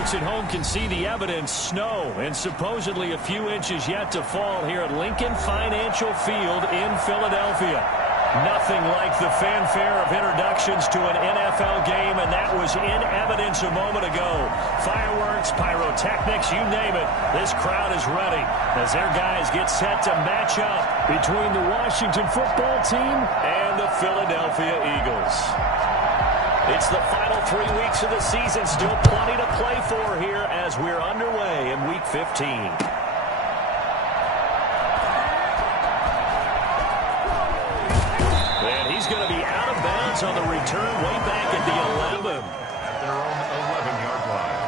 folks at home can see the evidence. Snow and supposedly a few inches yet to fall here at Lincoln Financial Field in Philadelphia. Nothing like the fanfare of introductions to an NFL game, and that was in evidence a moment ago. Fireworks, pyrotechnics, you name it. This crowd is ready as their guys get set to match up between the Washington football team and the Philadelphia Eagles. It's the final 3 weeks of the season. Still plenty to play for here as we're underway in Week 15. And he's going to be out of bounds on the return way back at the 11. At their own 11-yard line.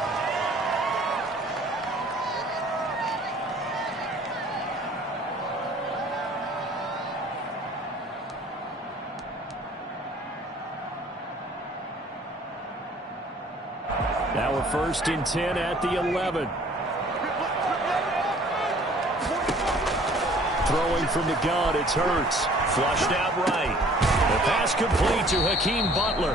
Now we're 1st and 10 at the 11. Throwing from the gun, it's Hurts. Flushed out right. The pass complete to Hakeem Butler.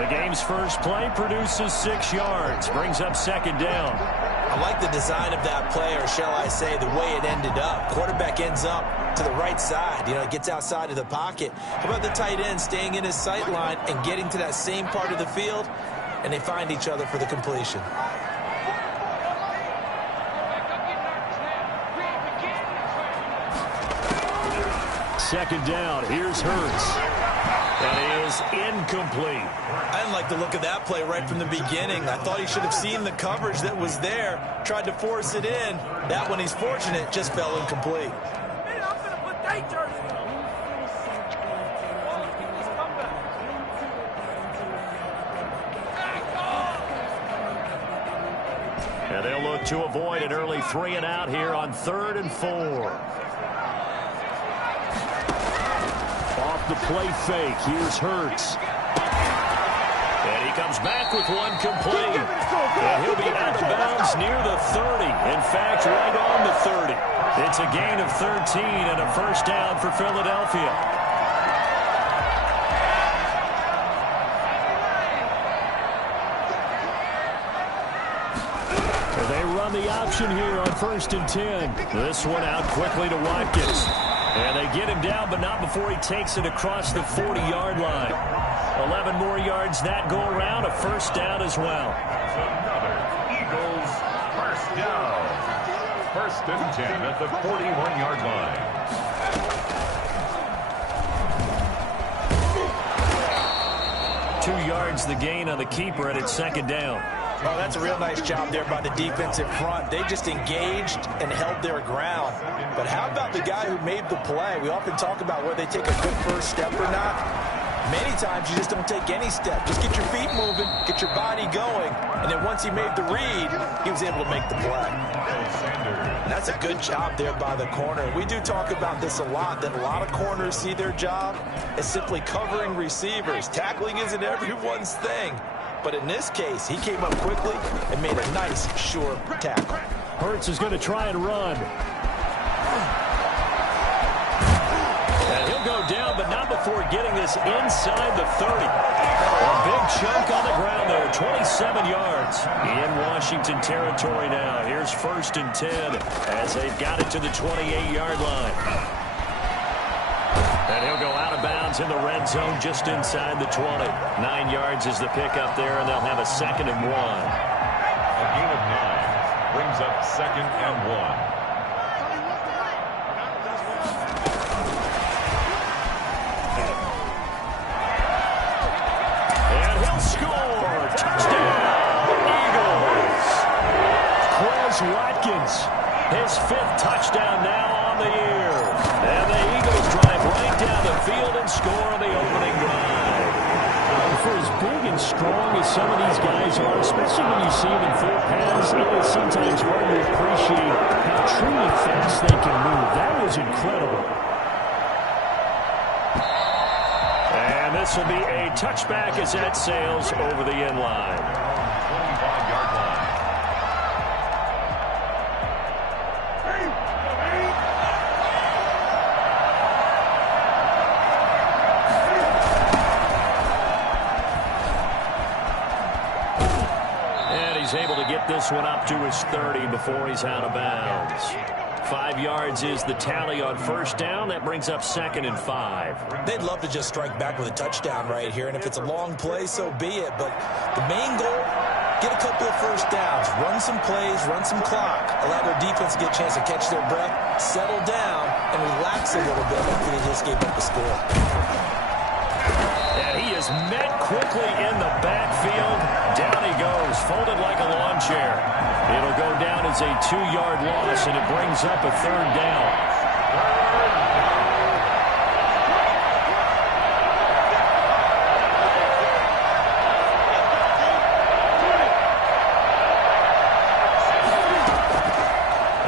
The game's first play produces 6 yards. Brings up 2nd down. I like the design of that play, or shall I say the way it ended up. Quarterback ends up to the right side. Gets outside of the pocket. How about the tight end staying in his sight line and getting to that same part of the field? And they find each other for the completion. Second down. Here's Hurts. That is incomplete. I didn't like the look of that play right from the beginning. I thought he should have seen the coverage that was there, tried to force it in. That one, he's fortunate, just fell incomplete. And they'll look to avoid an early 3 and out here on 3rd and 4. Off the play fake. Here's Hurts. And he comes back with one complete. And he'll be out of bounds near the 30. In fact, right on the 30. It's a gain of 13 and a 1st down for Philadelphia. They run the option here on 1st and 10. This one out quickly to Watkins. And they get him down, but not before he takes it across the 40-yard line. 11 more yards that go around, a 1st down as well. Another Eagles 1st down. 1st and 10 at the 41-yard line. Two yards the gain on the keeper, and it's 2nd down. Oh, that's a real nice job there by the defensive front. They just engaged and held their ground. But how about the guy who made the play? We often talk about whether they take a good first step or not. Many times you just don't take any step. Just get your feet moving, get your body going, and then once he made the read, he was able to make the play. And that's a good job there by the corner. We do talk about this a lot, that a lot of corners see their job as simply covering receivers. Tackling isn't everyone's thing. But in this case, he came up quickly and made a nice, sure tackle. Hurts is going to try and run. And he'll go down, but not before getting this inside the 30. A big chunk on the ground there, 27 yards. In Washington territory now. Here's 1st and 10 as they've got it to the 28-yard line. And he'll go out of bounds in the red zone just inside the 20. 9 yards is the pickup there, and they'll have a 2nd and 1. A gain of 9 brings up 2nd and 1. And he'll score. Touchdown, Eagles. Quez Watkins, his 5th touchdown now on the year. And the Eagles drive right down the field and score on the opening drive. For as big and strong as some of these guys are, especially when you see them in full pads, it is sometimes hard to appreciate how truly fast they can move. That was incredible. And this will be a touchback as that sails over the end line. 25-yard line. He's able get this one up to his 30 before he's out of bounds. 5 yards is the tally on first down. That brings up 2nd and 5. They'd love to just strike back with a touchdown right here, and if it's a long play, so be it. But the main goal, get a couple of first downs, run some plays, run some clock, allow their defense to get a chance to catch their breath, settle down, and relax a little bit after they just gave up the score. And he is met quickly in the backfield. Down he goes, folded like a lawn chair. It'll go down as a 2-yard loss, and it brings up a 3rd down.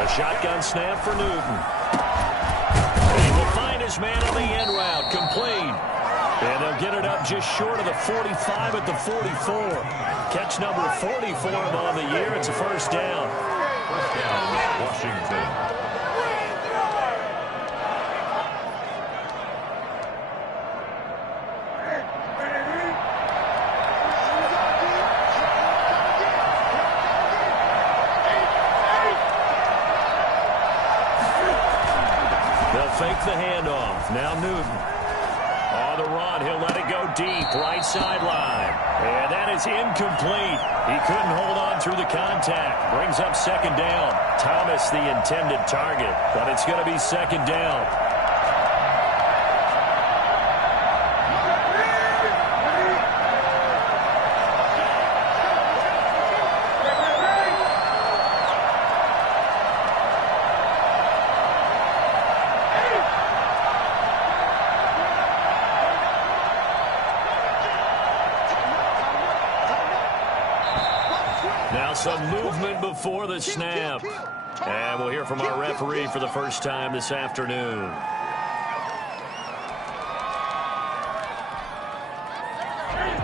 A shotgun snap for Newton. And he will find his man on the end route, complete. And they'll get it up just short of the 45 at the 44. Catch number 40 for him on the year. It's a first down. First down, Washington. They'll fake the handoff. Now Newton. On the run, he'll let it go deep, right sideline. And that is incomplete. He couldn't hold on through the contact. Brings up 2nd down. Thomas the intended target, but it's going to be 2nd down. Now some movement before the snap. And we'll hear from our referee for the first time this afternoon.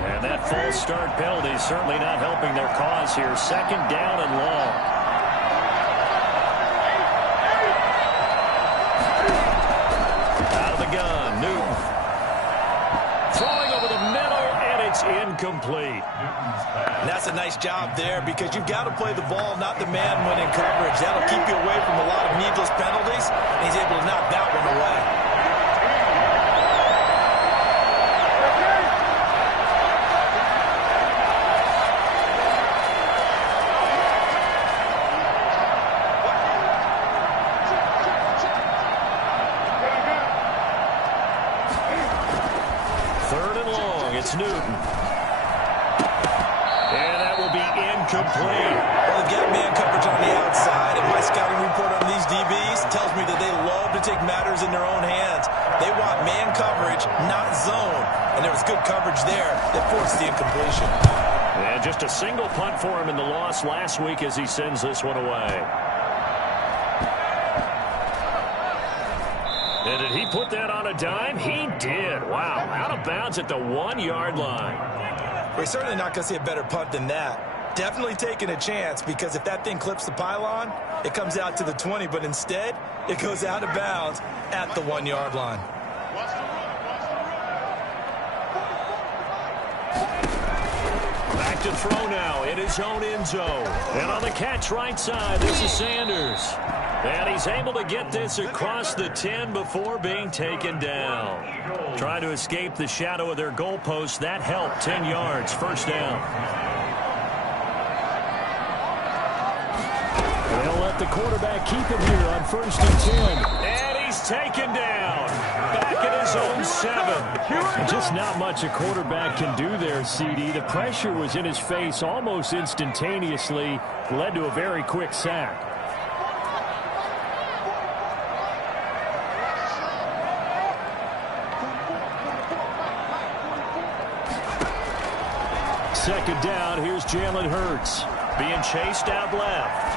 And that false start penalty is certainly not helping their cause here. 2nd down and long. Out of the gun, Newton. Throwing over the middle, and it's incomplete. And that's a nice job there because you've got to play the ball, not the man when in coverage. That'll keep you away from a lot of needless penalties, and he's able to knock that one away. Newton. And that will be incomplete. Well, they've got man coverage on the outside, and my scouting report on these DBs tells me that they love to take matters in their own hands. They want man coverage, not zone. And there was good coverage there that forced the incompletion. And just a single punt for him in the loss last week as he sends this one away. And did he put that on a dime? He did. Wow. Out of bounds at the 1-yard line. We're certainly not going to see a better punt than that. Definitely taking a chance because if that thing clips the pylon, it comes out to the 20. But instead, it goes out of bounds at the 1-yard line. Back to throw now in his own end zone. And on the catch right side, this is Sanders. And he's able to get this across the 10 before being taken down. Trying to escape the shadow of their goalpost. That helped. 10 yards. First down. They'll let the quarterback keep it here on 1st and 10. And he's taken down. Back at his own 7. Just not much a quarterback can do there, CD. The pressure was in his face almost instantaneously. Led to a very quick sack. Second down, here's Jalen Hurts. Being chased out left.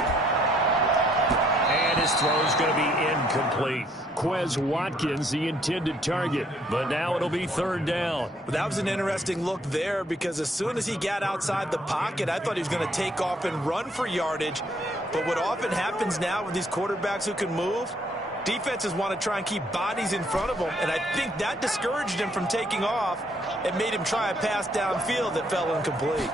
And his throw's going to be incomplete. Quez Watkins, the intended target. But now it'll be 3rd down. Well, that was an interesting look there because as soon as he got outside the pocket, I thought he was going to take off and run for yardage. But what often happens now with these quarterbacks who can move, defenses want to try and keep bodies in front of them, and I think that discouraged him from taking off and made him try a pass downfield that fell incomplete.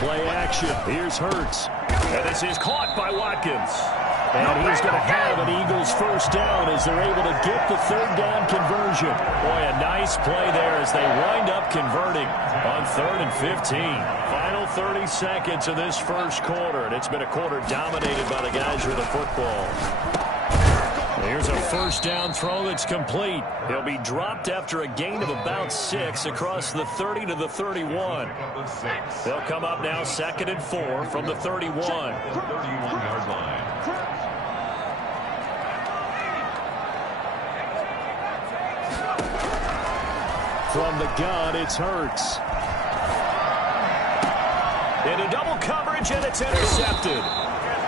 Play action. Here's Hurts. And this is caught by Watkins. And he's going to have an Eagles first down as they're able to get the third down conversion. Boy, a nice play there as they wind up converting on 3rd and 15. Final 30 seconds of this first quarter, and it's been a quarter dominated by the guys with the football. Here's a first down throw that's complete. He'll be dropped after a gain of about 6 across the 30 to the 31. They'll come up now 2nd and 4 from the 31. 31-yard line. From the gun, it's Hurts. Into double coverage, and it's intercepted.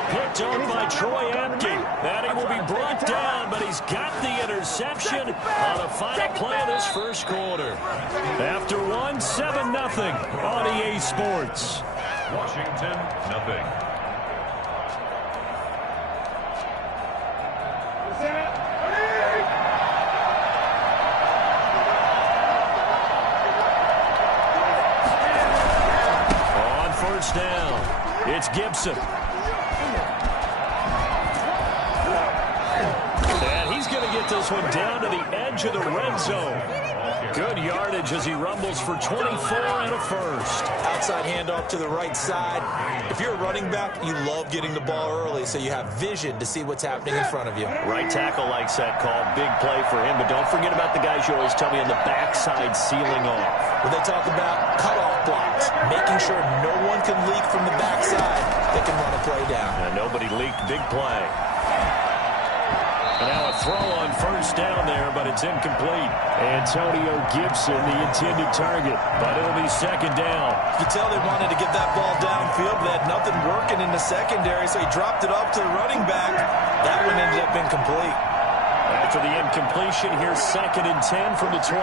Picked on by Troy Apke. And he will be brought down, but he's got the interception on the final play of this first quarter. After 7-0 on EA Sports. Washington, nothing. On first down, it's Gibson. This one down to the edge of the red zone. Good yardage as he rumbles for 24 and a first. Outside handoff to the right side. If you're a running back, you love getting the ball early so you have vision to see what's happening in front of you. Right tackle likes that call. Big play for him, but don't forget about the guys you always tell me on the backside sealing off. When they talk about cutoff blocks, making sure no one can leak from the backside, they can run a play down. And nobody leaked. Big play. And now a throw on first down there, but it's incomplete. Antonio Gibson, the intended target, but it'll be 2nd down. You can tell they wanted to get that ball downfield, but they had nothing working in the secondary, so he dropped it off to the running back. That one ended up incomplete. After the incompletion, here's 2nd and 10 from the 20.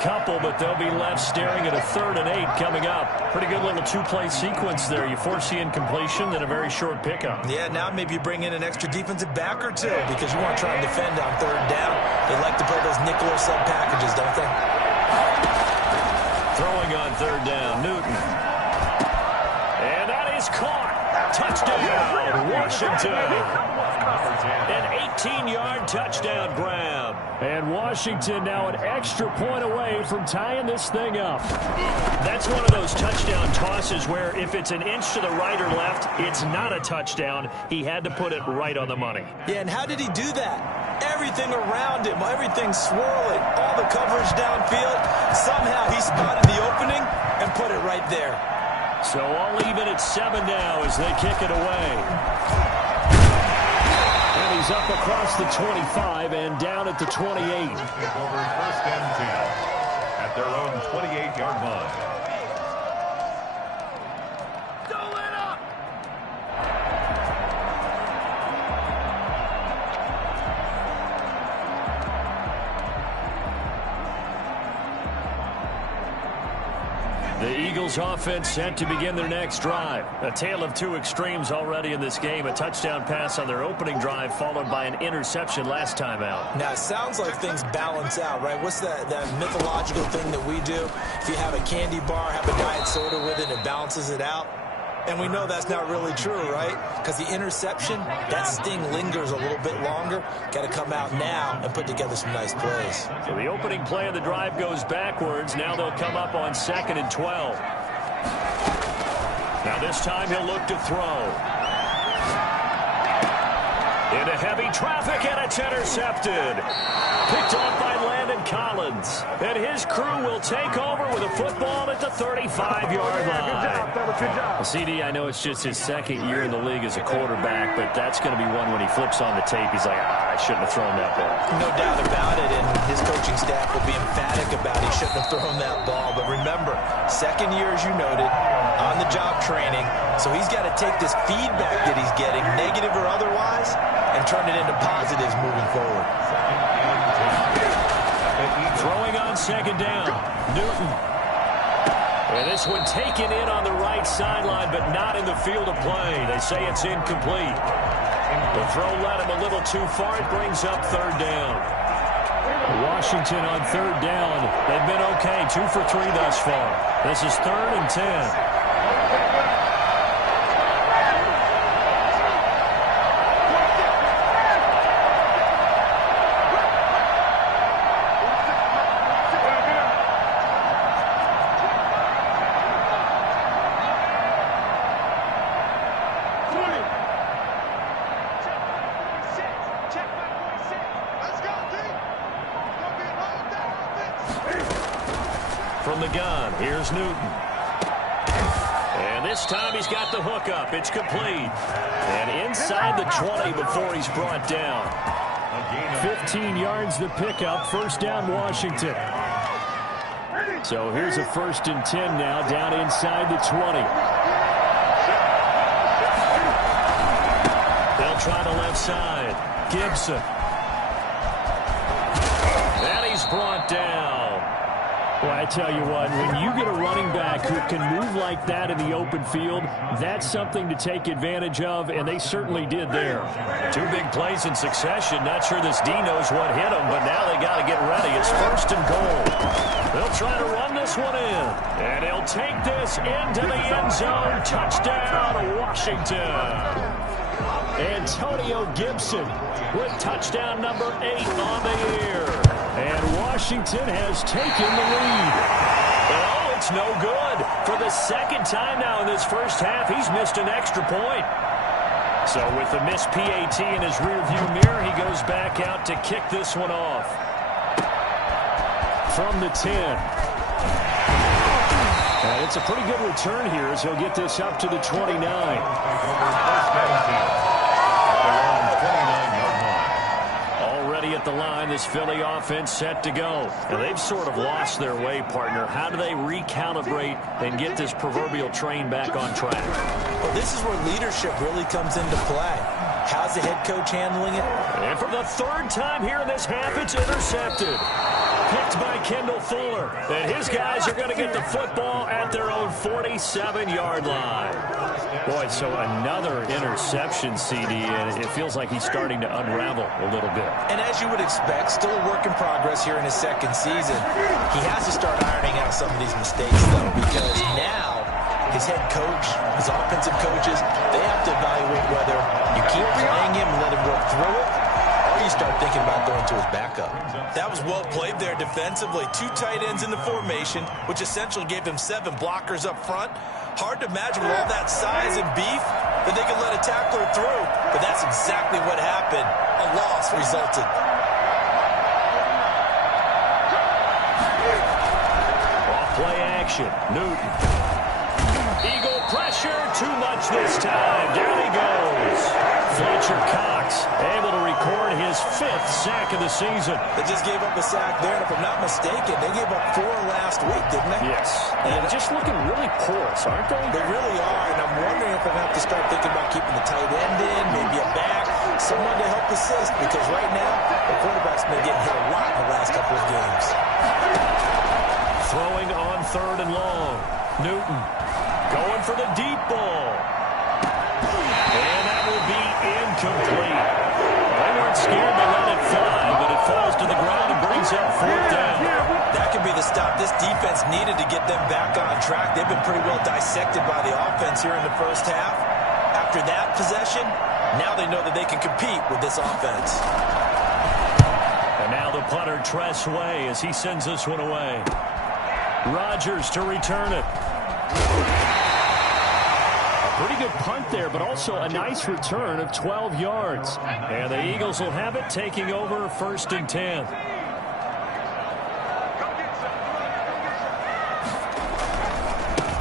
Couple, but they'll be left staring at a 3rd and 8 coming up. Pretty good little 2-play sequence there. You force the incompletion, then a very short pickup. Yeah, now maybe you bring in an extra defensive back or two because you want to try and defend on 3rd down. They like to play those nickel or sub packages, don't they? Throwing on 3rd down, Newton. And that is caught. Touchdown, Washington. An 18-yard touchdown grab. And Washington now an extra point away from tying this thing up. That's one of those touchdown tosses where if it's an inch to the right or left, it's not a touchdown. He had to put it right on the money. Yeah, and how did he do that? Everything around him, everything swirling, all the coverage downfield. Somehow he spotted the opening and put it right there. So all even at 7 now as they kick it away. And he's up across the 25 and down at the 28. Over 1st and 10 at their own 28-yard line. The Eagles offense set to begin their next drive. A tale of 2 extremes already in this game. A touchdown pass on their opening drive followed by an interception last time out. Now, it sounds like things balance out, right? What's that mythological thing that we do? If you have a candy bar, have a diet soda with it, it balances it out. And we know that's not really true, right? Because the interception, that sting lingers a little bit longer. Got to come out now and put together some nice plays. So the opening play of the drive goes backwards. Now they'll come up on 2nd and 12. Now this time he'll look to throw. Into heavy traffic, and it's intercepted. Picked off by Landon Collins. And his crew will take over with a football at the 35-yard line. Good job. CD, I know it's just his 2nd year in the league as a quarterback, but that's going to be one when he flips on the tape. He's like, I shouldn't have thrown that ball. No doubt about it, and his coaching staff will be emphatic about he shouldn't have thrown that ball. But remember, 2nd year, as you noted, on-the-job training, so he's got to take this feedback that he's getting, negative or otherwise, and turn it into positives moving forward. Throwing on 2nd down, Newton. And this one taken in on the right sideline, but not in the field of play. They say it's incomplete. The throw led him a little too far. It brings up third down. Washington on third down. They've been okay, 2 for 3 thus far. This is 3rd and 10. From the gun, here's Newton. And this time he's got the hook up. It's complete. And inside the 20 before he's brought down. 15 yards the pickup. First down, Washington. So here's a 1st and 10 now, down inside the 20. They'll try the left side. Gibson. And he's brought down. Well, I tell you what, when you get a running back who can move like that in the open field, that's something to take advantage of, and they certainly did there. 2 big plays in succession. Not sure this D knows what hit him, but now they got to get ready. It's 1st and goal. They'll try to run this one in, and he'll take this into the end zone. Touchdown, Washington. Antonio Gibson with touchdown number 8 on the year. And Washington has taken the lead. Oh, it's no good. For the 2nd time now in this first half, he's missed an extra point. So with the missed PAT in his rearview mirror, he goes back out to kick this one off. From the 10. And it's a pretty good return here as he'll get this up to the 29. Already at the line, this Philly offense set to go. And they've sort of lost their way, partner. How do they recalibrate and get this proverbial train back on track? Well, this is where leadership really comes into play. How's the head coach handling it? And for the 3rd time here in this half, it's intercepted. Picked by Kendall Fuller. And his guys are going to get the football at their own 47-yard line. Boy, so another interception, CD, and it feels like he's starting to unravel a little bit. And as you would expect, still a work in progress here in his 2nd season. He has to start ironing out some of these mistakes, though, because now his head coach, his offensive coaches, they have to evaluate whether you keep playing him and let him work through it, or you start thinking about going to his backup. That was well played there defensively. 2 tight ends in the formation, which essentially gave him 7 blockers up front. Hard to imagine with all that size and beef that they could let a tackler through, but that's exactly what happened. A loss resulted. Off play action, Newton. Eagle pressure, too much this time. Down he goes. Fletcher Cox able to record his 5th sack of the season. They just gave up a sack there, and if I'm not mistaken, they gave up 4 last week, didn't they? Yes. And just looking really porous, aren't they? They really are, and I'm wondering if I'm going to have to start thinking about keeping the tight end in, maybe a back, someone to help assist, because right now, the quarterback's been getting hit a lot in the last couple of games. Throwing on 3rd and long. Newton going for the deep ball. And that will be incomplete. They weren't scared to let it fly, but it falls to the ground and brings up 4th down. That could be the stop this defense needed to get them back on track. They've been pretty well dissected by the offense here in the first half. After that possession, now they know that they can compete with this offense. And now the punter, Tress Way, as he sends this one away. Rodgers to return it. Pretty good punt there, but also a nice return of 12 yards. And the Eagles will have it, taking over 1st and 10.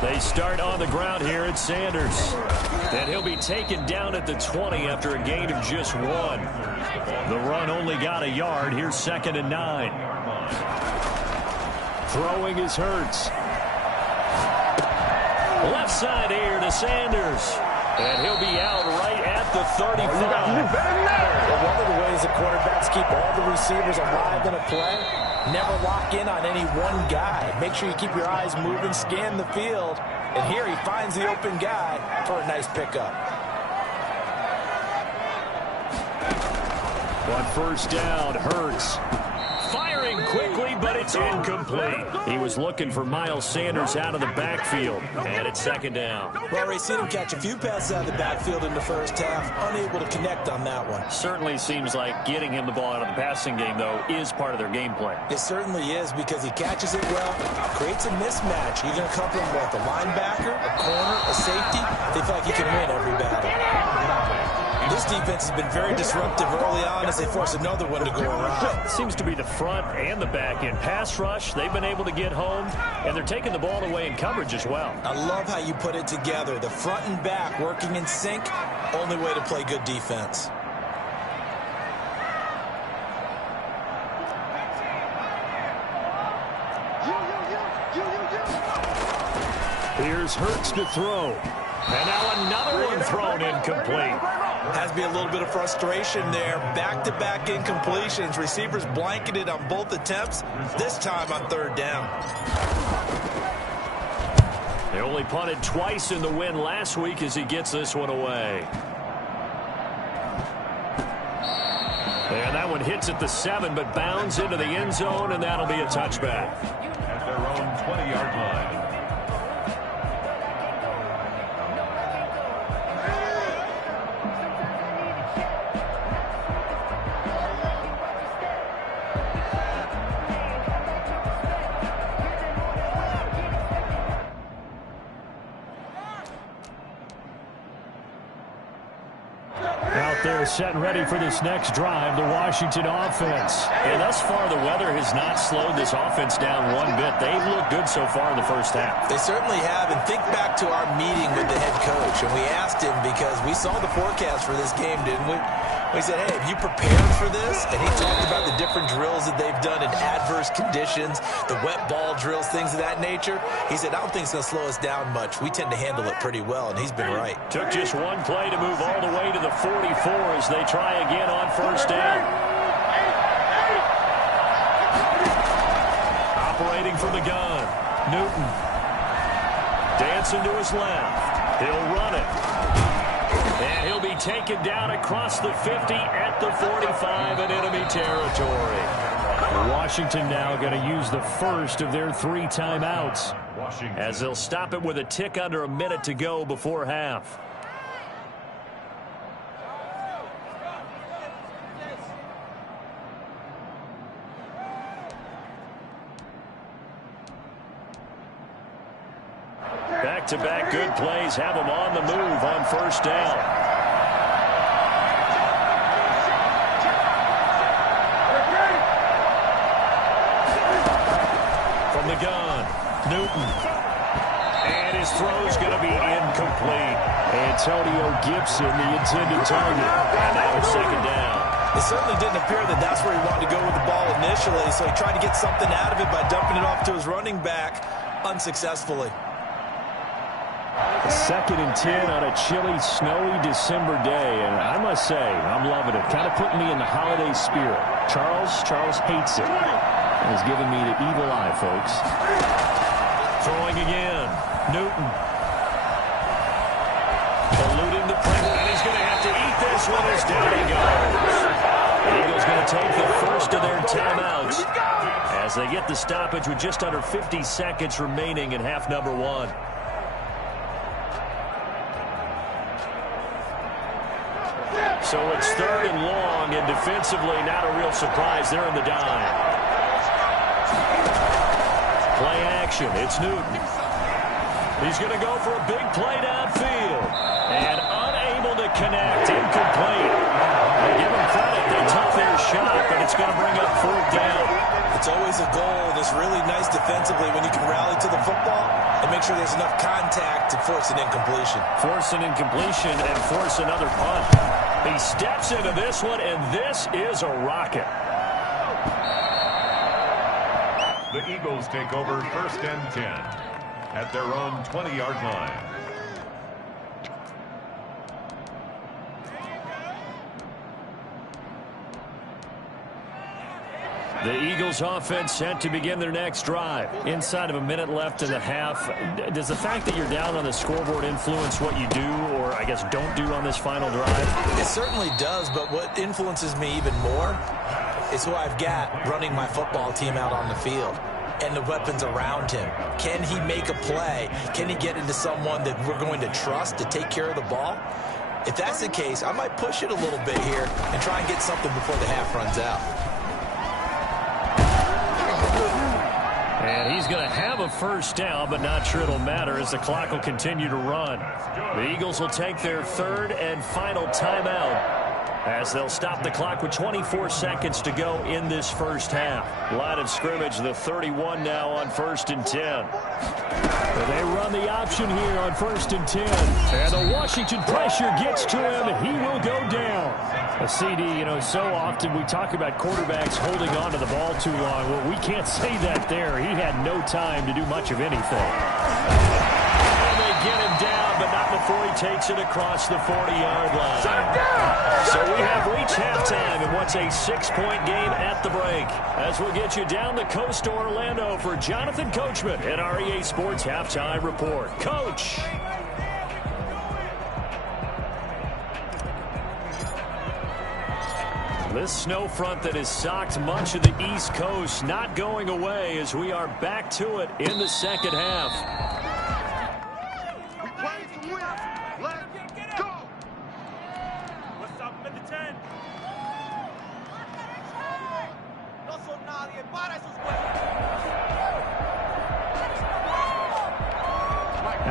They start on the ground here at Sanders. And he'll be taken down at the 20 after a gain of just 1. The run only got a yard. Here's 2nd and 9. Throwing is Hurts. Left side here to Sanders. And he'll be out right at the 35. Well, one of the ways the quarterbacks keep all the receivers alive in a play Never lock in on any one guy. Make sure you keep your eyes moving, scan the field. And here he finds the open guy for a nice pickup. On first down, Hurts. Firing quickly, but it's incomplete. He was looking for Miles Sanders out of the backfield, and it's second down. Well, Ray, seen him catch a few passes out of the backfield in the first half, unable to connect on that one. Certainly seems like getting him the ball out of the passing game, though, is part of their game plan. It certainly is, because he catches it well, creates a mismatch. You're going to come from what, a linebacker, a corner, a safety? They feel like he can win every battle. This defense has been very disruptive early on as they force another one to go around. Seems to be the front and the back end. Pass rush, they've been able to get home, and they're taking the ball away in coverage as well. I love how you put it together. The front and back working in sync, only way to play good defense. Here's Hurts to throw. And now another one thrown incomplete. Has to be a little bit of frustration there. Back-to-back incompletions. Receivers blanketed on both attempts, this time on third down. They only punted twice in the win last week as he gets this one away. And that one hits at the 7, but bounds into the end zone, and that'll be a touchback. At their own 20-yard line. They're set and ready for this next drive, the Washington offense. And thus far, the weather has not slowed this offense down one bit. They've looked good so far in the first half. They certainly have. And think back to our meeting with the head coach. And we asked him, because we saw the forecast for this game, didn't we? We said, hey, have you prepared for this? And he talked about the different drills that they've done in adverse conditions, the wet ball drills, things of that nature. He said, I don't think it's going to slow us down much. We tend to handle it pretty well, and he's been right. Took just one play to move all the way to the 44 as they try again on first down. Operating from the gun, Newton. Dancing to his left. He'll run it. And he'll be taken down across the 50 at the 45 in enemy territory. Washington now going to use the first of their 3 timeouts as they'll stop it with a tick under a minute to go before half. Back-to-back good plays have them on the move on first down. From the gun, Newton. And his throw's going to be incomplete. Antonio Gibson, the intended target. And now it's second down. It certainly didn't appear that that's where he wanted to go with the ball initially, so he tried to get something out of it by dumping it off to his running back unsuccessfully. 2nd and 10 on a chilly, snowy December day, and I must say, I'm loving it. Kind of putting me in the holiday spirit. Charles hates it. He's giving me the evil eye, folks. Throwing again. Newton. Eluding the pressure, and he's going to have to eat this one as down he goes. The Eagles going to take the first of their timeouts as they get the stoppage with just under 50 seconds remaining in half number 1. So it's 3rd and long, and defensively not a real surprise. They're in the dime. Play action. It's Newton. He's going to go for a big play downfield. And unable to connect. Incomplete. They give them credit. They took their shot, but it's going to bring up 4th down. It's always a goal, and it's really nice defensively when you can rally to the football and make sure there's enough contact to force an incompletion. Force an incompletion and force another punt. He steps into this one, and this is a rocket. The Eagles take over 1st and 10 at their own 20-yard line. The Eagles offense set to begin their next drive. Inside of a minute left in the half, does the fact that you're down on the scoreboard influence what you do, or I guess don't do on this final drive? It certainly does, but what influences me even more is who I've got running my football team out on the field and the weapons around him. Can he make a play? Can he get into someone that we're going to trust to take care of the ball? If that's the case, I might push it a little bit here and try and get something before the half runs out. And he's going to have a first down, but not sure it'll matter as the clock will continue to run. The Eagles will take their third and final timeout as they'll stop the clock with 24 seconds to go in this first half. Line of scrimmage, the 31 now on 1st and 10. But they run the option here on 1st and 10. And the Washington pressure gets to him. He will go down. A CD, you know, so often we talk about quarterbacks holding on to the ball too long. Well, we can't say that there. He had no time to do much of anything. And they get him down, but not before he takes it across the 40-yard line. So we have reached halftime in what's a 6-point game at the break. As we'll get you down the coast to Orlando for Jonathan Coachman at our EA Sports Halftime Report. Coach. This snow front that has socked much of the East Coast not going away as we are back to it in the second half. We play to win. Let's go. What's up, number 10? No son nadie para esos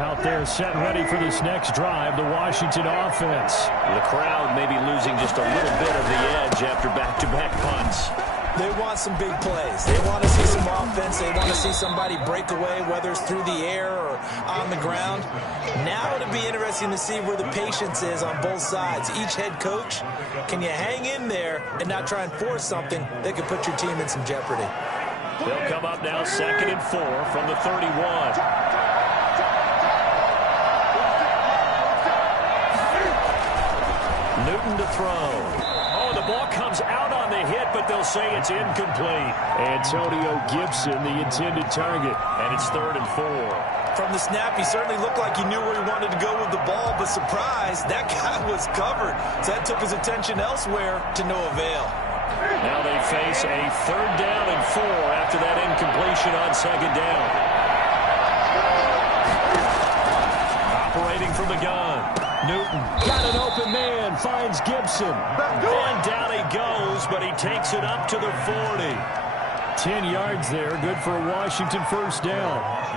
Out there set ready for this next drive, the Washington offense. The crowd may be losing just a little bit of the edge after back-to-back punts. They want some big plays. They want to see some offense. They want to see somebody break away, whether it's through the air or on the ground. Now it'll be interesting to see where the patience is on both sides. Each head coach, can you hang in there and not try and force something that could put your team in some jeopardy? They'll come up now 2nd and 4 from the 31. Newton to throw. Oh, the ball comes out on the hit, but they'll say it's incomplete. Antonio Gibson, the intended target, and it's 3rd and 4. From the snap, he certainly looked like he knew where he wanted to go with the ball, but surprise, that guy was covered. So that took his attention elsewhere to no avail. Now they face a 3rd down and 4 after that incompletion on 2nd down. Operating from the gun. Newton got an open man, finds Gibson. And down he goes, but he takes it up to the 40. 10 yards there, good for a Washington first down.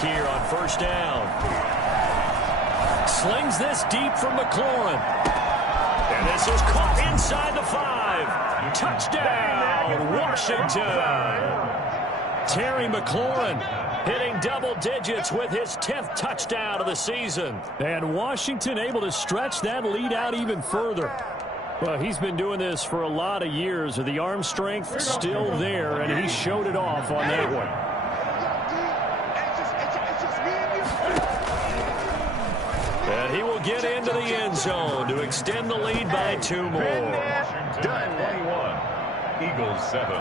Here on 1st down. Slings this deep from McLaurin. And this is caught inside the 5. Touchdown, Washington. Terry McLaurin hitting double digits with his 10th touchdown of the season. And Washington able to stretch that lead out even further. Well, he's been doing this for a lot of years. The arm strength still there, and he showed it off on that one. And he will get into the end zone to extend the lead by 2 more. Washington 21, Eagles 7.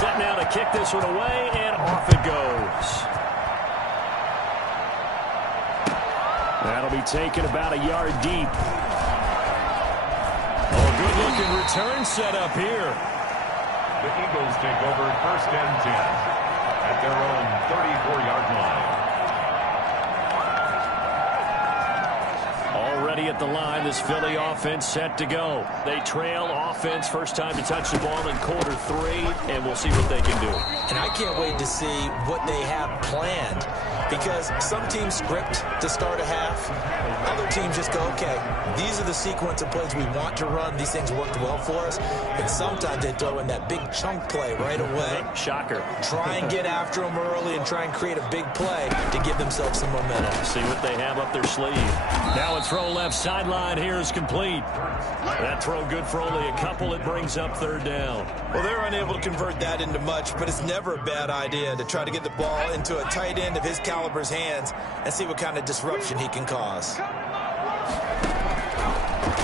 Set now to kick this one away, and off it goes. That'll be taken about a yard deep. Good-looking return set up here. The Eagles take over 1st and 10 at their own 34-yard line. Already at the line, this Philly offense set to go. They trail offense, first time to touch the ball in quarter 3, and we'll see what they can do. And I can't wait to see what they have planned Because some teams script to start a half. Other teams just go, okay, these are the sequence of plays we want to run. These things worked well for us. And sometimes they throw in that big chunk play right away. Shocker. Try and get after them early and try and create a big play to give themselves some momentum. See what they have up their sleeve. Now a throw left sideline here is complete. That throw good for only a couple. It brings up third down. Well, they're unable to convert that into much, but it's never a bad idea to try to get the ball into a tight end of his caliber's hands and see what kind of disruption he can cause.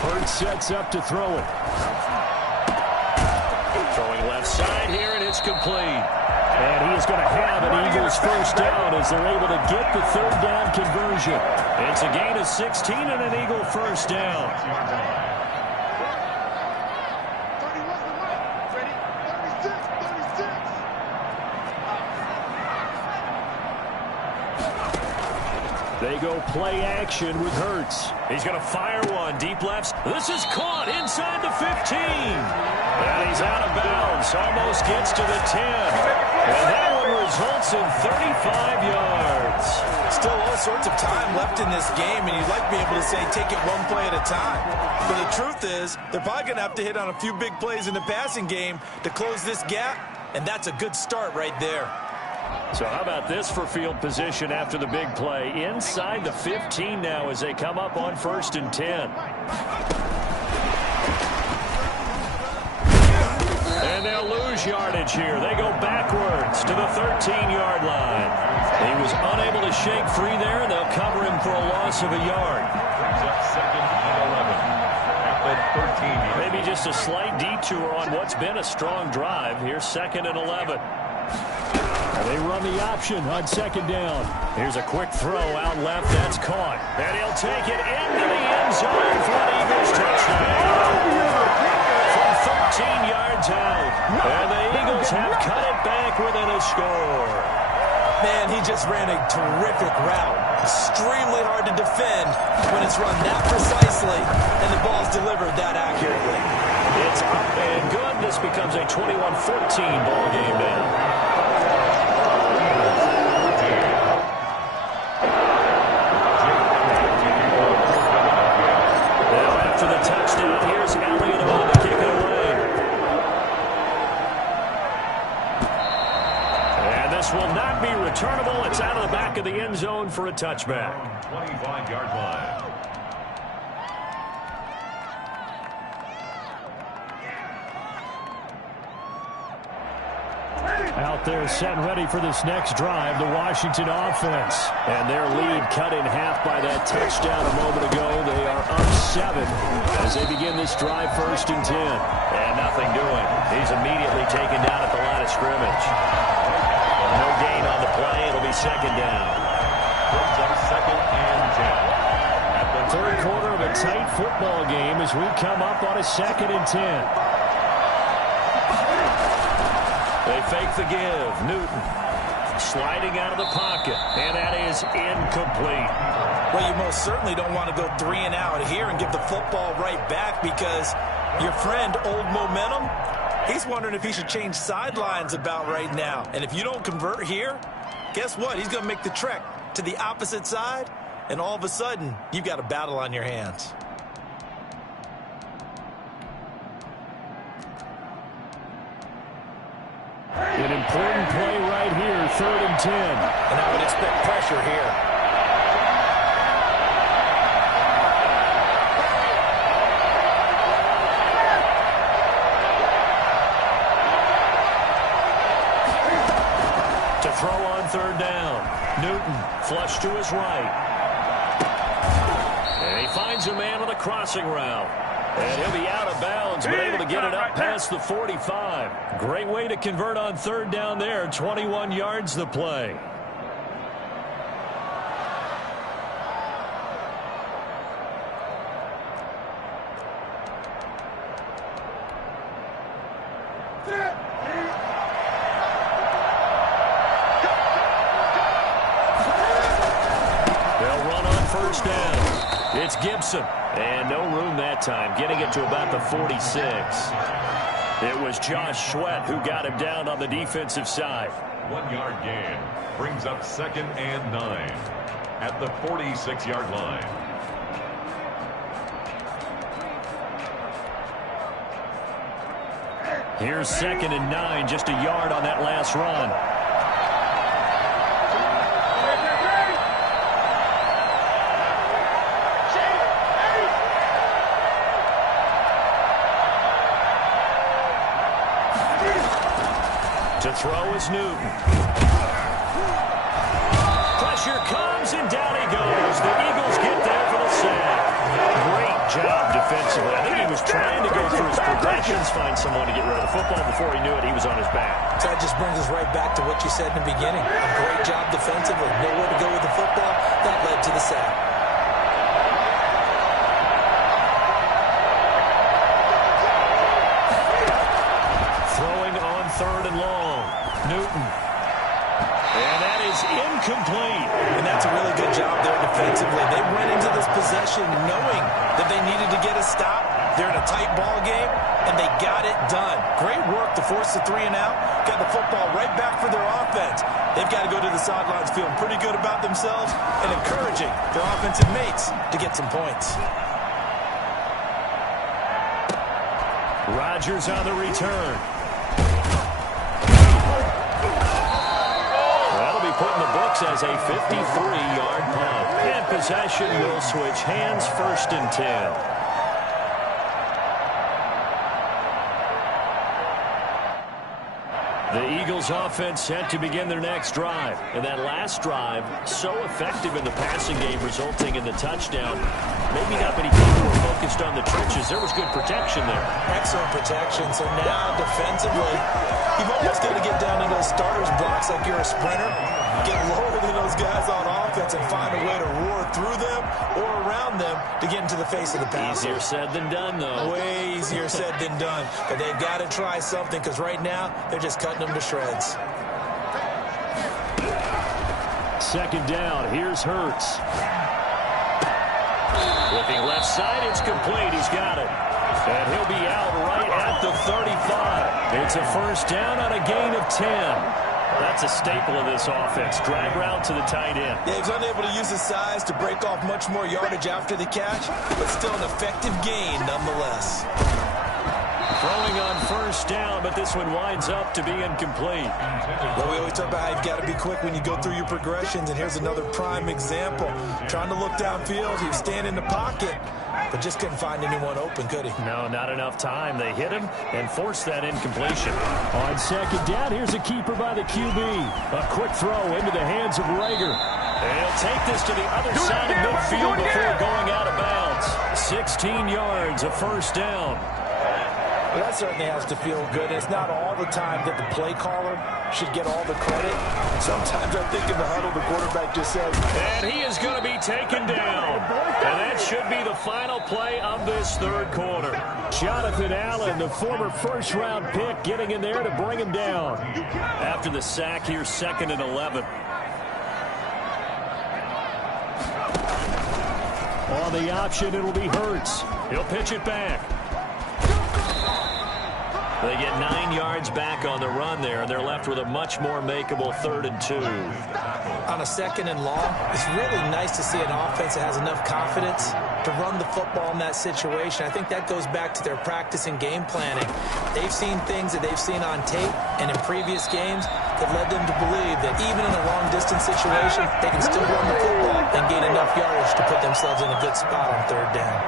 Hurts sets up to throw it. Throwing left side here, and it's complete. And he is going to have an Eagles first down as they're able to get the third down conversion. It's a gain of 16 and an Eagle first down. They go play action with Hurts. He's going to fire one deep left. This is caught inside the 15. And he's out of bounds. Almost gets to the 10. And that one results in 35 yards. Still all sorts of time left in this game, and you'd like to be able to say take it one play at a time. But the truth is, they're probably going to have to hit on a few big plays in the passing game to close this gap, and that's a good start right there. So how about this for field position after the big play? Inside the 15 now as they come up on 1st and 10. And they'll lose yardage here. They go backwards to the 13-yard line. He was unable to shake free there, and they'll cover him for a loss of a yard. Brings up 2nd and 11. At the 13. Maybe just a slight detour on what's been a strong drive. Here's 2nd and 11. They run the option on 2nd down. Here's a quick throw out left. That's caught. And he'll take it into the end zone for an Eagles touchdown. From 13 yards out. And the Eagles have cut it back within a score. Man, he just ran a terrific route. Extremely hard to defend when it's run that precisely and the ball's delivered that accurately. It's up and good. This becomes a 21-14 ball game now. Will not be returnable. It's out of the back of the end zone for a touchback. 25-yard line. Out there set ready for this next drive, the Washington offense. And their lead cut in half by that touchdown a moment ago. They are up 7 as they begin this drive 1st and 10. And nothing doing. He's immediately taken down at the line of scrimmage. No gain on the play. It'll be 2nd down. Brings up 2nd and 10. At the third quarter of a tight football game as we come up on a 2nd and 10. They fake the give. Newton sliding out of the pocket. And that is incomplete. Well, you most certainly don't want to go 3 and out here and give the football right back because your friend, Old Momentum, he's wondering if he should change sidelines about right now. And if you don't convert here, guess what? He's going to make the trek to the opposite side, and all of a sudden, you've got a battle on your hands. An important play right here, 3rd and 10. And I would expect pressure here. Throw on 3rd down. Newton flush to his right. And he finds a man on the crossing route. And he'll be out of bounds, but able to get it up past the 45. Great way to convert on 3rd down there. 21 yards the play. It's Gibson. And no room that time, getting it to about the 46. It was Josh Sweat who got him down on the defensive side. 1-yard gain. Brings up 2nd and 9 at the 46-yard line. Here's 2nd and 9, just a yard on that last run. To throw is Newton. Pressure comes, and down he goes. The Eagles get there for the sack. Great job defensively. I think he was trying to go through his progressions, find someone to get rid of the football. Before he knew it, he was on his back. So that just brings us right back to what you said in the beginning. A great job defensively. Nowhere to go with the football. That led to the sack. Throwing on 3rd and long. Newton. And that is incomplete. And that's a really good job there defensively. They went into this possession knowing that they needed to get a stop. They're in a tight ball game, and they got it done. Great work to force the 3 and out. Got the football right back for their offense. They've got to go to the sidelines feeling pretty good about themselves and encouraging their offensive mates to get some points. Rodgers on the return. That'll be put in the books as a 53-yard punt. And possession will switch hands, 1st and 10. The Eagles offense set to begin their next drive. And that last drive, so effective in the passing game, resulting in the touchdown. Maybe not many people were focused on the trenches. There was good protection there. Excellent protection. So now defensively, you've almost got to get down to those starters blocks like you're a sprinter. Get lower than those guys on offense and find a way to roar through them or around them to get into the face of the passer. Easier said than done, though. Way easier said than done. But they've got to try something because right now they're just cutting them to shreds. 2nd down. Here's Hurts. Looking left side, it's complete. He's got it. And he'll be out right at the 35. It's a 1st down on a gain of 10. That's a staple of this offense. Drag route to the tight end. Yeah, he's unable to use his size to break off much more yardage after the catch, but still an effective gain nonetheless. Throwing on 1st down, but this one winds up to be incomplete. Well, we always talk about how you've got to be quick when you go through your progressions, and here's another prime example. Trying to look downfield, he was staying in the pocket, but just couldn't find anyone open, could he? No, not enough time. They hit him and forced that incompletion. On 2nd down, here's a keeper by the QB. A quick throw into the hands of Rager. And he'll take this to the other side of midfield before going out of bounds. 16 yards, a 1st down. Well, that certainly has to feel good. It's not all the time that the play caller should get all the credit. Sometimes I think in the huddle, the quarterback just says, and he is going to be taken down. And that should be the final play of this 3rd quarter. Jonathan Allen, the former 1st-round pick, getting in there to bring him down. After the sack, here's 2nd and 11. On the option, it'll be Hurts. He'll pitch it back. They get 9 yards back on the run there, and they're left with a much more makeable 3rd and 2. On a 2nd and long, it's really nice to see an offense that has enough confidence to run the football in that situation. I think that goes back to their practice and game planning. They've seen things that they've seen on tape and in previous games that led them to believe that even in a long-distance situation, they can still run the football and gain enough yardage to put themselves in a good spot on 3rd down.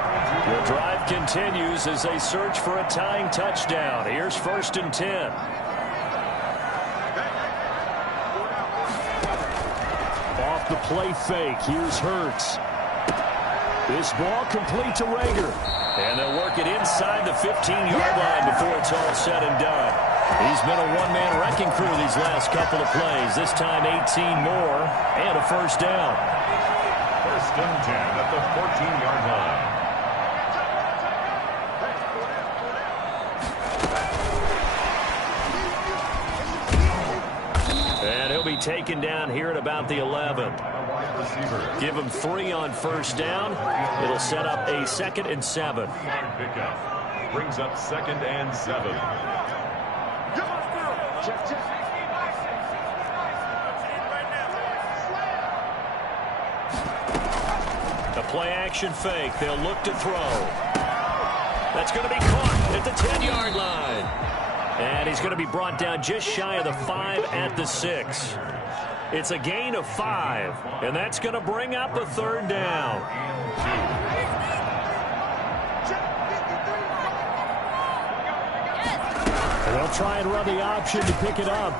The drive continues as they search for a tying touchdown. Here's 1st and 10. Off the play fake, here's Hurts. This ball complete to Rager. And they'll work it inside the 15-yard line before it's all said and done. He's been a one-man wrecking crew these last couple of plays. This time 18 more and a 1st down. 1st and 10 at the 14-yard line. And he'll be taken down here at about the 11. Give him 3 on 1st down. It'll set up a 2nd and 7. Pickup brings up 2nd and 7. A play-action fake. They'll look to throw. That's going to be caught at the 10-yard line. And he's going to be brought down just shy of the 5 at the 6. It's a gain of 5, and that's going to bring up a 3rd down. And they'll try and run the option to pick it up.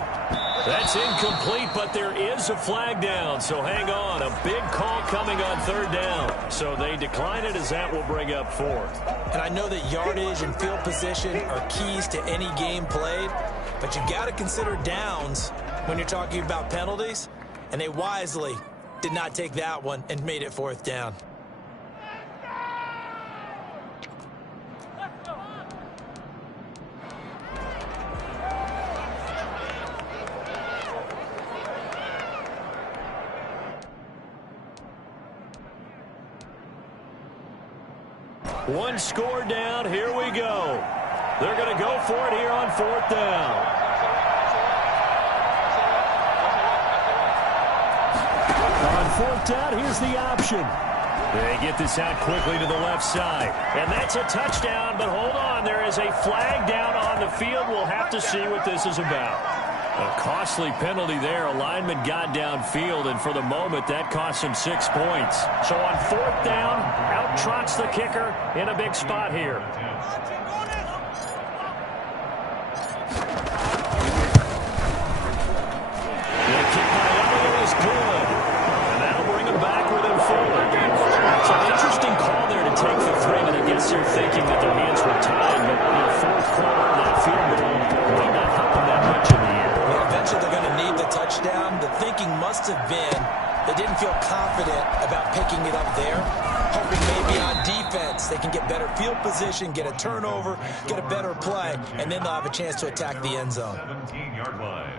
That's incomplete, but there is a flag down, so hang on. A big call coming on 3rd down. So they decline it as that will bring up 4th. And I know that yardage and field position are keys to any game played, but you got to consider downs when you're talking about penalties, and they wisely did not take that one and made it 4th down. One score down. Here we go. They're going to go for it here on 4th down. On 4th down, here's the option. They get this out quickly to the left side. And that's a touchdown, but hold on. There is a flag down on the field. We'll have to see what this is about. A costly penalty there. A lineman got downfield, and for the moment, that cost him 6 points. So on 4th down, out trots the kicker in a big spot here. The kick by Elliott is good, and that'll bring him back within 4. It's an interesting call there to take the 3, but I guess they're thinking that their hands were tied, but in the 4th quarter, that field goal might not help them that much in the end. Eventually they're going to need the touchdown. The thinking must have been they didn't feel confident about picking it up there, hoping maybe on defense they can get better field position, get a turnover, get a better play, and then they'll have a chance to attack the end zone. 17-yard line.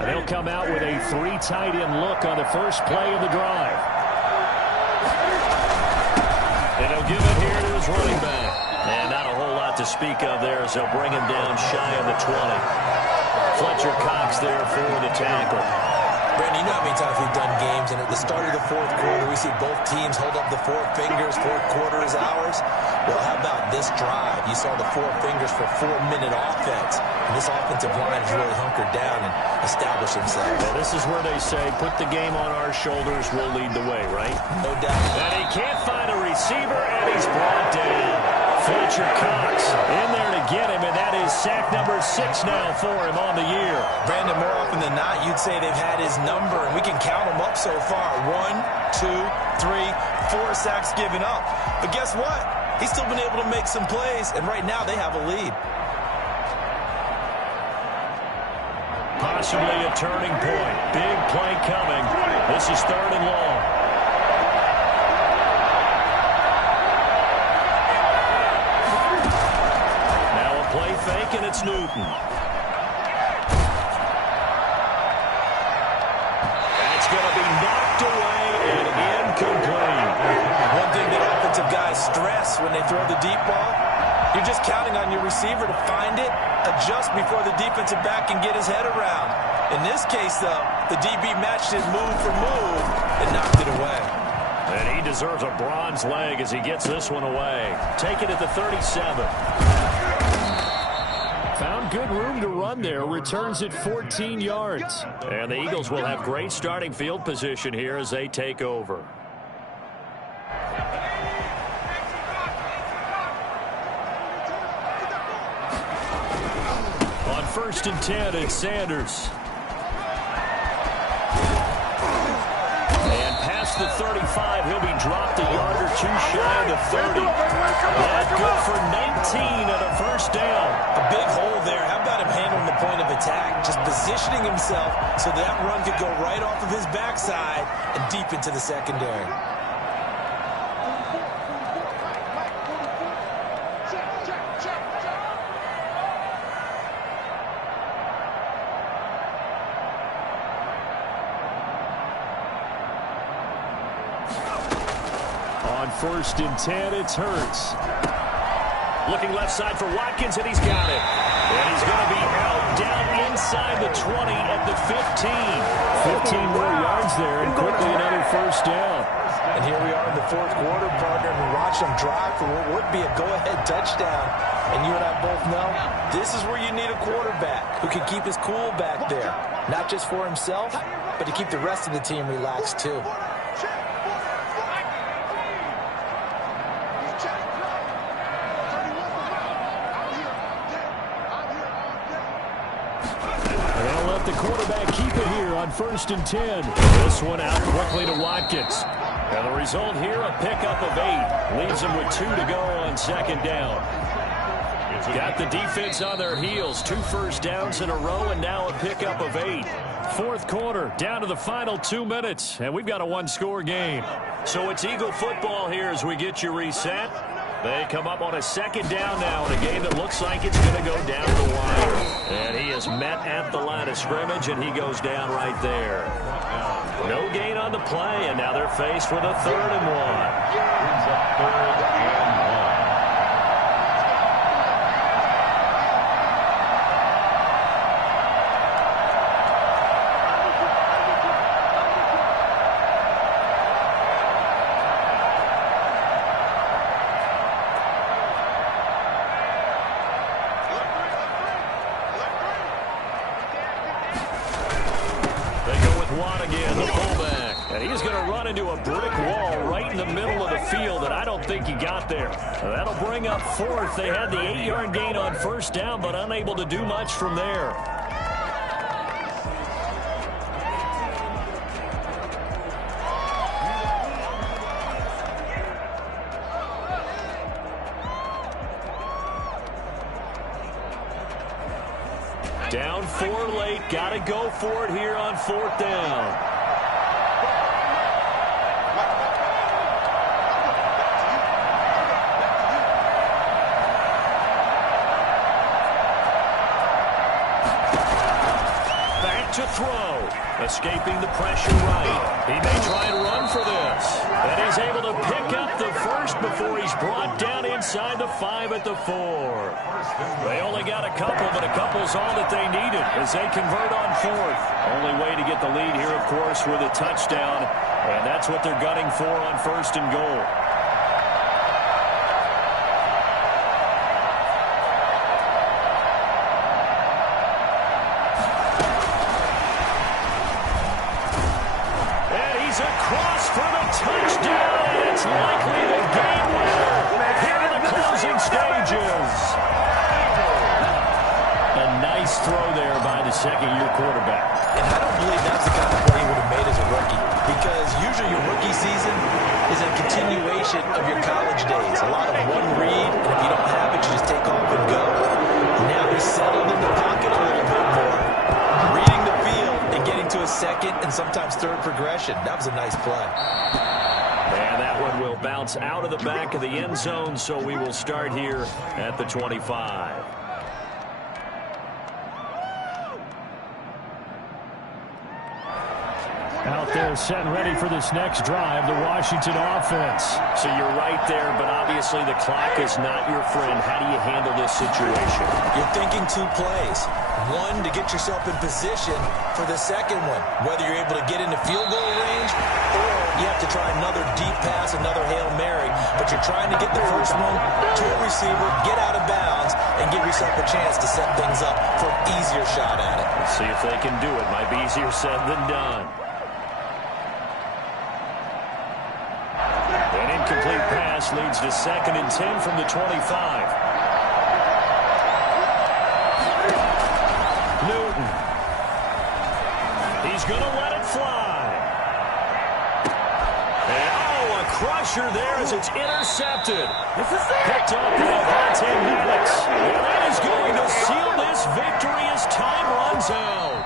And they'll come out with a 3 tight end look on the first play of the drive. And he'll give it here to his running back. And not a whole lot to speak of there as they'll bring him down shy of the 20. Fletcher Cox there for the tackle. Brandon, you know how many times we've done games, and at the start of the 4th quarter, we see both teams hold up the 4 fingers, 4th quarter is ours. Well, how about this drive? You saw the 4 fingers for 4-minute offense, and this offensive line has really hunkered down and established themselves. Yeah, this is where they say, put the game on our shoulders, we'll lead the way, right? No doubt. And he can't find a receiver, and he's brought down. Fletcher Cox in there to get him, and that is sack number 6 now for him on the year. Brandon, more often than not, you'd say they've had his number, and we can count them up so far. 1, 2, 3, 4 sacks given up. But guess what? He's still been able to make some plays, and right now they have a lead. Possibly a turning point. Big play coming. This is 3rd and long. Play fake, and it's Newton. That's going to be knocked away and incomplete. One thing that offensive guys stress when they throw the deep ball, you're just counting on your receiver to find it, adjust before the defensive back can get his head around. In this case, though, the DB matched it move for move and knocked it away. And he deserves a bronze leg as he gets this one away. Take it at the 37. Found good room to run there. Returns at 14 yards. And the Eagles will have great starting field position here as they take over. On 1st and 10, it's Sanders. And past the 35, he'll be dropped a yard or 2 shy of the 30. That's good for 19 and a 1st down. A big hole there. How about him handling the point of attack? Just positioning himself so that run could go right off of his backside and deep into the secondary. On 1st and 10, it's Hurts. Looking left side for Watkins, and he's got it. And he's going to be out down inside the 20 at the 15. 15 more yards there, and quickly another first down. And here we are in the fourth quarter, partner, and we watch them drive for what would be a go-ahead touchdown. And you and I both know this is where you need a quarterback who can keep his cool back there. Not just for himself, but to keep the rest of the team relaxed too. They'll let the quarterback keep it here on 1st and 10. This one out quickly to Watkins. And the result here, a pickup of 8. Leaves them with 2 to go on 2nd down. Got the defense on their heels. 2 first downs in a row, and now a pickup of 8. Fourth quarter, down to the final 2 minutes, and we've got a 1-score game. So it's Eagle football here as we get you reset. They come up on a 2nd down now in a game that looks like it's going to go down the wire. And he is met at the line of scrimmage, and he goes down right there. No gain on the play, and now they're faced with a 3rd and 1. Brings up 3rd and 1. Again, the fullback, and he's going to run into a brick wall right in the middle of the field, and I don't think he got there. That'll bring up 4th. They had the 8-yard gain on 1st down, but unable to do much from there. Down 4 late. Got to go for it here on 4th down. Back to throw. Escaping the pressure right. He may try and run for this. And he's able to pick up the first before he's brought down inside the 5 at the 4. They only got a couple, but a couple's all that they needed as they convert on 4th. Only way to get the lead here, of course, with a touchdown. And that's what they're gunning for on 1st and goal. Across for the touchdown, and it's likely the game winner here in the closing stages. A nice throw there by the second-year quarterback. And I don't believe that's the kind of play he would have made as a rookie, because usually your rookie season is a continuation of your college days. A lot of one read, and if you don't have it, you just take off and go. Now he's settled in the pocket a little bit more, reading the field and getting to a 2nd and sometimes 3rd progression. That was a nice play. And that one will bounce out of the back of the end zone, so we will start here at the 25. Out there set and ready for this next drive, the Washington offense. So you're right there, but obviously the clock is not your friend. How do you handle this situation? You're thinking 2 plays. One, to get yourself in position for the second one, whether you're able to get into field goal range or you have to try another deep pass, another Hail Mary. But you're trying to get the first one to a receiver, get out of bounds, and give yourself a chance to set things up for an easier shot at it. Let's see if they can do it. Might be easier said than done. An incomplete pass leads to 2nd and 10 from the 25. Newton. He's going to let it fly. And, oh, a crusher there as it's intercepted. Picked up by Devontae Maddox. And that is going to seal this victory as time runs out.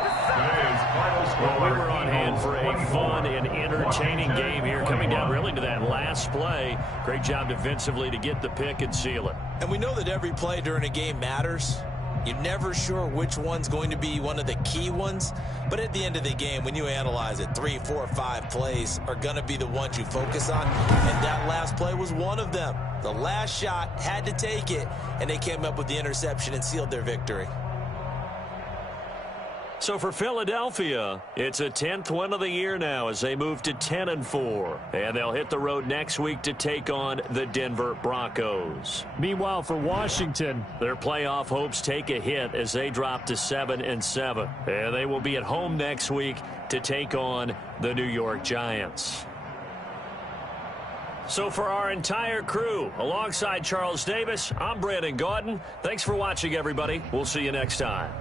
Well, we were on hand for a fun and entertaining game here, coming down really to that last play. Great job defensively to get the pick and seal it. And we know that every play during a game matters. You're never sure which one's going to be one of the key ones. But at the end of the game, when you analyze it, 3, 4, 5 plays are going to be the ones you focus on. And that last play was one of them. The last shot had to take it, and they came up with the interception and sealed their victory. So for Philadelphia, it's a 10th win of the year now as they move to 10-4. And they'll hit the road next week to take on the Denver Broncos. Meanwhile, for Washington, their playoff hopes take a hit as they drop to 7-7. And they will be at home next week to take on the New York Giants. So for our entire crew, alongside Charles Davis, I'm Brandon Gaudin. Thanks for watching, everybody. We'll see you next time.